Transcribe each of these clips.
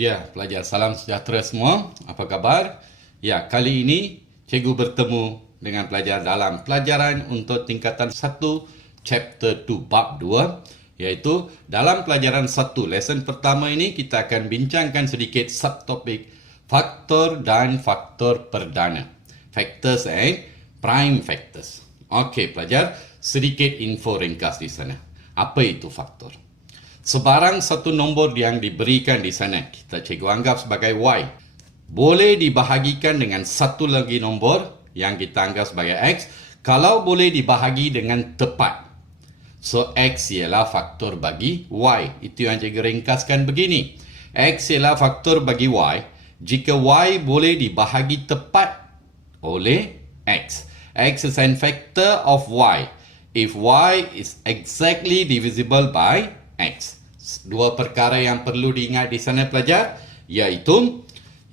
Ya, pelajar, salam sejahtera semua. Apa khabar? Ya, kali ini cikgu bertemu dengan pelajar dalam pelajaran untuk tingkatan 1, chapter 2, bab 2, iaitu dalam pelajaran 1, lesson pertama ini kita akan bincangkan sedikit subtopik faktor dan faktor perdana. Factors and prime factors. Okey, pelajar, sedikit info ringkas di sana. Apa itu faktor? Sebarang satu nombor yang diberikan di sana, kita cikgu anggap sebagai Y, boleh dibahagikan dengan satu lagi nombor yang kita anggap sebagai X, kalau boleh dibahagi dengan tepat. So, X ialah faktor bagi Y. Itu yang cikgu ringkaskan begini. X ialah faktor bagi Y jika Y boleh dibahagi tepat oleh X. X is an factor of Y if Y is exactly divisible by X. Dua perkara yang perlu diingat di sana pelajar, iaitu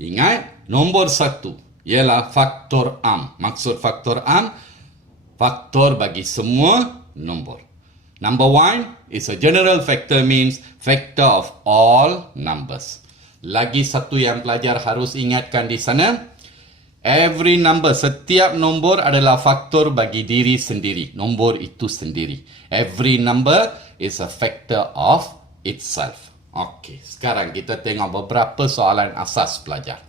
ingat nombor satu ialah faktor am. Maksud faktor am, faktor bagi semua nombor. Number one is a general factor, means factor of all numbers. Lagi satu yang pelajar harus ingatkan di sana, every number, setiap nombor adalah faktor bagi diri sendiri. Nombor itu sendiri. Every number is a factor of itself. Okey, sekarang kita tengok beberapa soalan asas pelajar.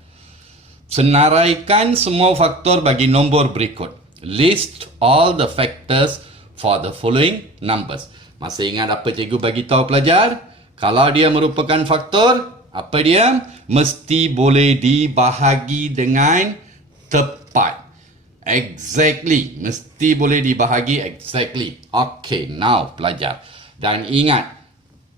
Senaraikan semua faktor bagi nombor berikut. List all the factors for the following numbers. Masih ingat apa cikgu bagi tahu pelajar? Kalau dia merupakan faktor, apa dia? Mesti boleh dibahagi dengan tepat. Exactly. Mesti boleh dibahagi exactly. Okay, now pelajar. Dan ingat,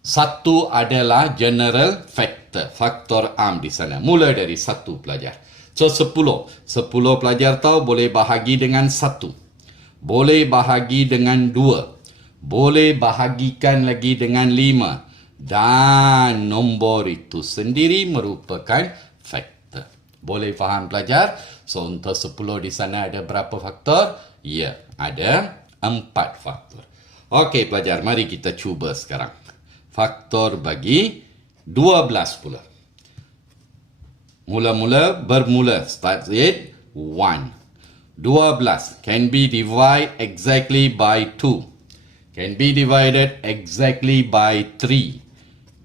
satu adalah general factor. Faktor am di sana. Mula dari satu pelajar. So, 10. 10 pelajar tahu boleh bahagi dengan 1. Boleh bahagi dengan 2. Boleh bahagikan lagi dengan 5. Dan nombor itu sendiri merupakan faktor. Boleh faham pelajar? So, untuk 10 di sana ada berapa faktor? Ya, ada 4 faktor. Okey pelajar, mari kita cuba sekarang. Faktor bagi 12 pula. Mula-mula bermula. Start with 1. 12 can be divided exactly by 2. Can be divided exactly by 3.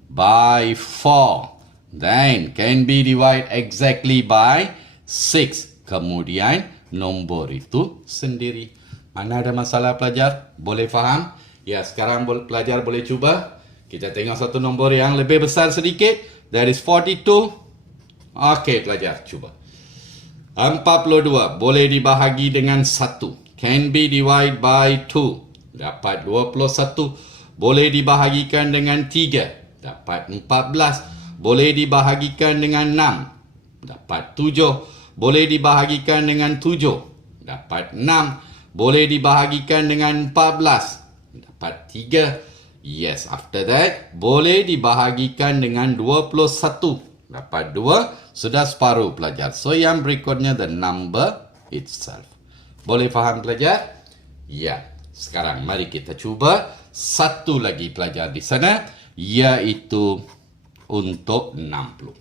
By 4. Then can be divided exactly by 6. Kemudian nombor itu sendiri. Mana ada masalah pelajar? Boleh faham? Ya, sekarang pelajar boleh cuba. Kita tengok satu nombor yang lebih besar sedikit. That is 42. Okey pelajar, cuba. 42 boleh dibahagi dengan 1. Can be divided by 2. Dapat 21. Boleh dibahagikan dengan 3. Dapat 14. Boleh dibahagikan dengan 6. Dapat 7. Boleh dibahagikan dengan 7. Dapat 6. Boleh dibahagikan dengan 14. Dapat 3. Yes, after that, boleh dibahagikan dengan 21. Dapat 2. Sudah separuh pelajar. So, yang berikutnya the number itself. Boleh faham pelajar? Ya. Sekarang mari kita cuba satu lagi pelajar di sana, iaitu untuk 60.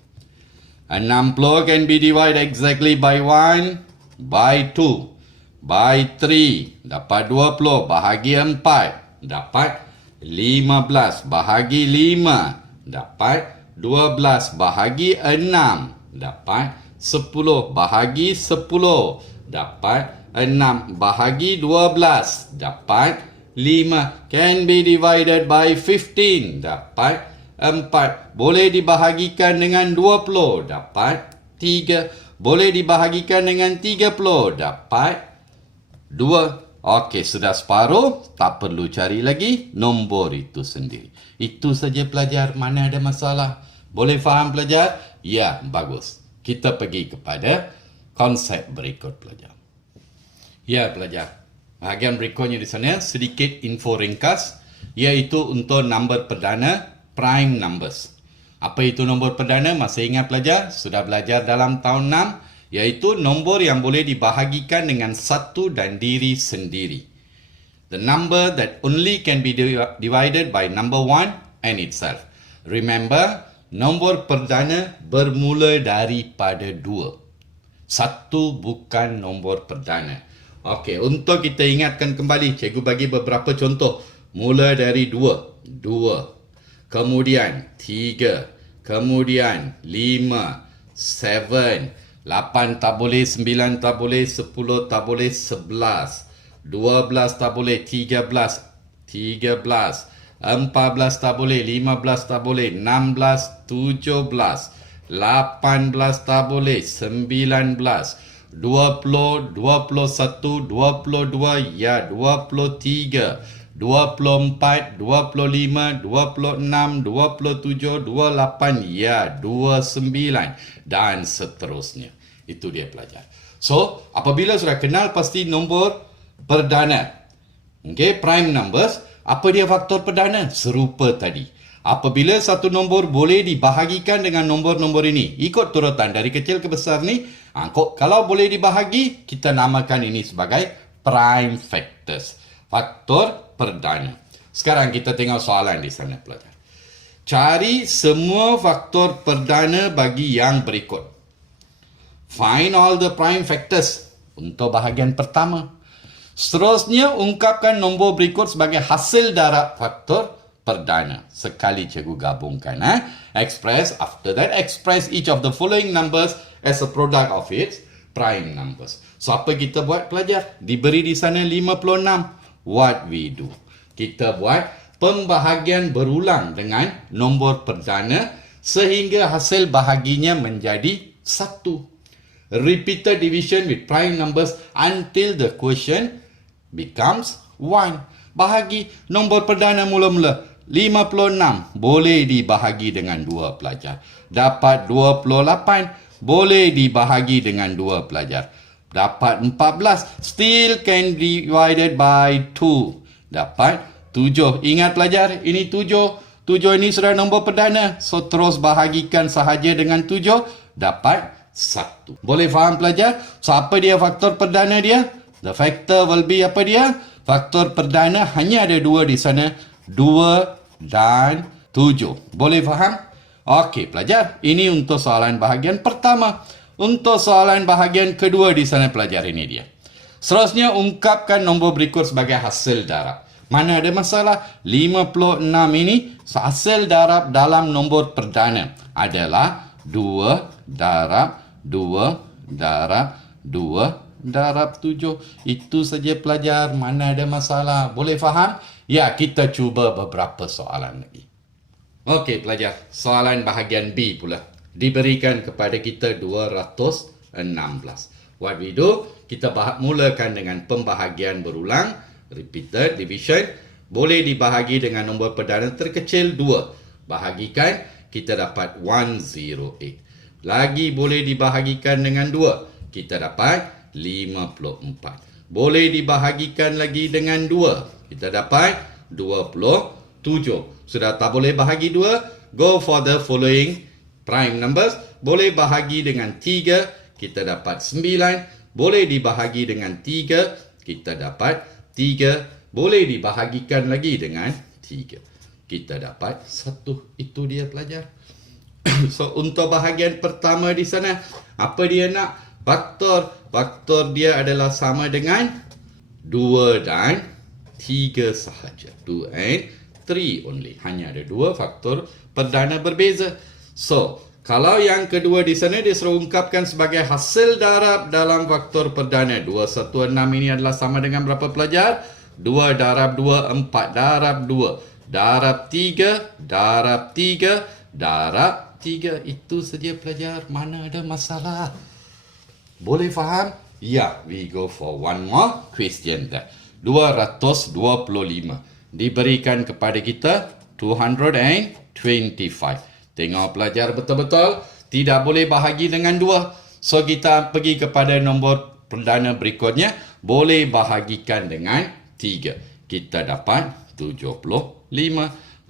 60 can be divided exactly by 1, by 2, by 3. Dapat 20, bahagi 4. Dapat 15, bahagi 5. Dapat 12, bahagi 6. Dapat 10, bahagi 10. Dapat 6, bahagi 12. Dapat 5. Can be divided by 15. Dapat 4. Boleh dibahagikan dengan 20. Dapat 3. Boleh dibahagikan dengan 30. Dapat 2. Okey, sudah separuh. Tak perlu cari lagi. Nombor itu sendiri. Itu saja pelajar. Mana ada masalah? Boleh faham pelajar? Ya, bagus. Kita pergi kepada konsep berikut pelajar. Ya pelajar. Bahagian berikutnya di sana sedikit info ringkas, iaitu untuk nombor perdana, prime numbers. Apa itu nombor perdana? Masih ingat pelajar? Sudah belajar dalam tahun 6. Iaitu nombor yang boleh dibahagikan dengan satu dan diri sendiri. The number that only can be divided by number 1 and itself. Remember, nombor perdana bermula daripada 2. 1 bukan nombor perdana. Okey, untuk kita ingatkan kembali, cikgu bagi beberapa contoh. Mula dari 2, 2. Kemudian 3, kemudian 5, 7, 8 tak boleh, 9 tak boleh, 10 tak boleh, 11, 12 tak boleh, 13, 14 tak boleh, 15 tak boleh, 16, 17, 18 tak boleh, 19, 20, 21, 22, ya 23, 24, 25, 26, 27, 28, ya 29 dan seterusnya. Itu dia pelajar. So, apabila sudah kenal pasti nombor perdana. Okay, prime numbers. Apa dia faktor perdana? Serupa tadi. Apabila satu nombor boleh dibahagikan dengan nombor-nombor ini, ikut turutan dari kecil ke besar ni, kalau boleh dibahagi, kita namakan ini sebagai prime factors. Faktor perdana. Sekarang kita tengok soalan di sana pelajar. Cari semua faktor perdana bagi yang berikut. Find all the prime factors untuk bahagian pertama. Seterusnya, ungkapkan nombor berikut sebagai hasil darab faktor perdana. Sekali cikgu gabungkan. Express, after that, express each of the following numbers as a product of its prime numbers. So, apa kita buat pelajar? Diberi di sana 56. What we do? Kita buat pembahagian berulang dengan nombor perdana sehingga hasil bahaginya menjadi 1. Repeated division with prime numbers until the quotient becomes 1. Bahagi nombor perdana mula-mula. 56 boleh dibahagi dengan 2 pelajar. Dapat 28 boleh dibahagi dengan 2 pelajar. Dapat 14 still can divided by 2. Dapat 7. Ingat pelajar, ini 7. 7 ini sudah nombor perdana. So terus bahagikan sahaja dengan 7. Dapat 1. Boleh faham pelajar? So apa dia faktor perdana dia? The factor will be apa dia? Faktor perdana hanya ada 2 di sana. 2 dan 7. Boleh faham? Okey pelajar, ini untuk soalan bahagian pertama. Untuk soalan bahagian kedua di sana pelajar, ini dia. Seterusnya, ungkapkan nombor berikut sebagai hasil darab. Mana ada masalah? 56 ini hasil darab dalam nombor perdana adalah 2 darab 2 darab 2 darab 7. Itu saja pelajar. Mana ada masalah? Boleh faham? Ya, kita cuba beberapa soalan lagi. Okey pelajar, soalan bahagian B pula. Diberikan kepada kita 216. What we do? Kita mulakan dengan pembahagian berulang, repeated division. Boleh dibahagi dengan nombor perdana terkecil 2. Bahagikan, kita dapat 108. Lagi boleh dibahagikan dengan 2. Kita dapat 54. Boleh dibahagikan lagi dengan 2. Kita dapat 27. Sudah tak boleh bahagi 2? Go for the following prime numbers. Boleh bahagi dengan 3, kita dapat 9. Boleh dibahagi dengan 3, kita dapat 3. Boleh dibahagikan lagi dengan 3, kita dapat 1. Itu dia pelajar. So, untuk bahagian pertama di sana, apa dia nak? Faktor. Faktor dia adalah sama dengan 2 dan 3 sahaja. 2 and 3 only. Hanya ada 2 faktor perdana berbeza. So, kalau yang kedua di sana dia suruh ungkapkan sebagai hasil darab dalam faktor perdana. 216 ini adalah sama dengan berapa pelajar? 2 darab 2, 4 darab 2. Darab 3, darab 3, darab 3. Itu saja pelajar. Mana ada masalah? Boleh faham? Ya, we go for one more question there. 225. Diberikan kepada kita 225. Tengok pelajar betul-betul. Tidak boleh bahagi dengan 2. So, kita pergi kepada nombor perdana berikutnya. Boleh bahagikan dengan 3. Kita dapat 75.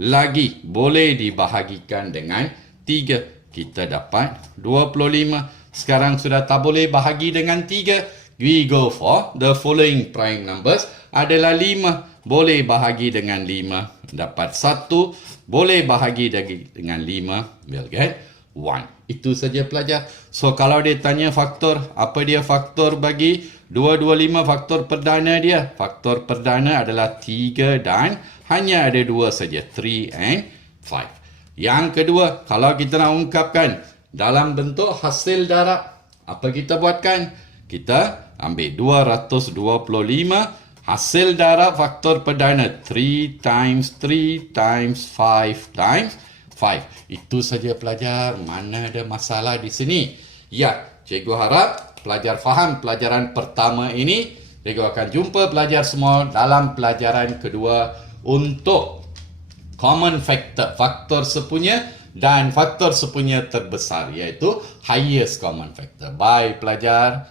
Lagi boleh dibahagikan dengan 3. Kita dapat 25. Sekarang sudah tak boleh bahagi dengan 3. We go for the following prime numbers adalah 5. Boleh bahagi dengan 5. Dapat 1. boleh bahagi dengan 5, we'll get 1. Itu saja pelajar. So kalau dia tanya faktor, apa dia faktor bagi 225? Faktor perdana dia. Faktor perdana adalah 3 dan hanya ada 2 saja, 3 and 5. Yang kedua, kalau kita nak ungkapkan dalam bentuk hasil darab, apa kita buatkan? Kita ambil 225 hasil darab faktor perdana 3 times 3 times 5 times 5. Itu saja pelajar, mana ada masalah di sini. Ya, cikgu harap pelajar faham pelajaran pertama ini. Cikgu akan jumpa pelajar semua dalam pelajaran kedua untuk common factor, faktor sepunya dan faktor sepunya terbesar, iaitu highest common factor. Bye pelajar.